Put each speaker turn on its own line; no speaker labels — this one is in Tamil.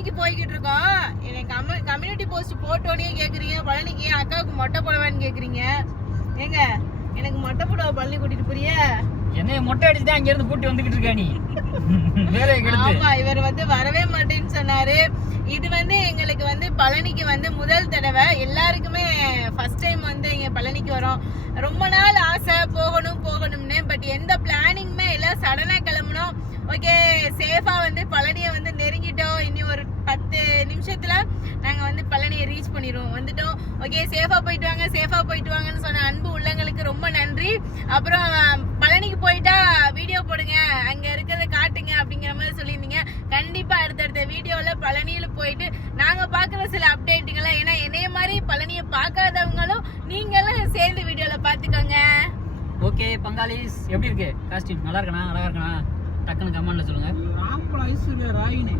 பழனிக்கு போய்கிட்டு இருக்கோம். எனக்கு கம்யூ கம்யூனிட்டி போஸ்ட் போட்டோன்னே கேட்குறீங்க பழனிக்கு அக்காவுக்கு மொட்டை போடவான்னு கேட்குறீங்க ஏங்க எனக்கு மொட்டை போடவா பழனி கூட்டிட்டு போறிய?
என்னைய மொட்டை அடிச்சுட்டு அங்க இருந்து கூட்டி வந்துகிட்டு இருக்கா நீ? ஆமா
இவர் வந்து வரவே மாட்டேன்னு சொன்னாரு. இது வந்து எங்களுக்கு வந்து பழனிக்கு வந்து முதல் தடவை. எல்லாருக்குமே ஃபர்ஸ்ட் டைம் வந்து இங்க பழனிக்கு வரோம். ரொம்ப நாள் ஆசை போகணும் போகணும்னு. பட் எந்த பிளானிங்குமே எல்லாம் சடனா கிளம்பணும் ஓகே சேஃபா வந்து பண்ணிடுவோம் வந்துட்டோம். ஓகே சேஃபா போயிட்டு வாங்க சேஃபா போயிட்டு வாங்கன்னு சொன்ன அன்பு உள்ளங்களுக்கு ரொம்ப நன்றி. அப்புறம் பழனிக்கு போயிட்டா வீடியோ போடுங்க. அங்க இருக்கிறத காட்டுங்க அப்படிங்கிற மாதிரி சொல்லியிருந்தீங்க. கண்டிப்பா அடுத்தடுத்த வீடியோல பழனியில போயிட்டு நாங்க பாக்குற சில அப்டேட்டுங்களை ஏன்னா என்னைய மாதிரி பழனியை பார்க்காதவங்களும் நீங்களும் சேர்ந்து வீடியோல பாத்துக்கோங்க
ஓகே பங்காளிஸ் எப்படி இருக்கு? காஸ்டியூம் நல்லா இருக்கனா அழகா இருக்கனா டக்குன்னு கமெண்ட்ல சொல்லுங்க.
ராம்பல ஐஸ்வர்யா ராயினி.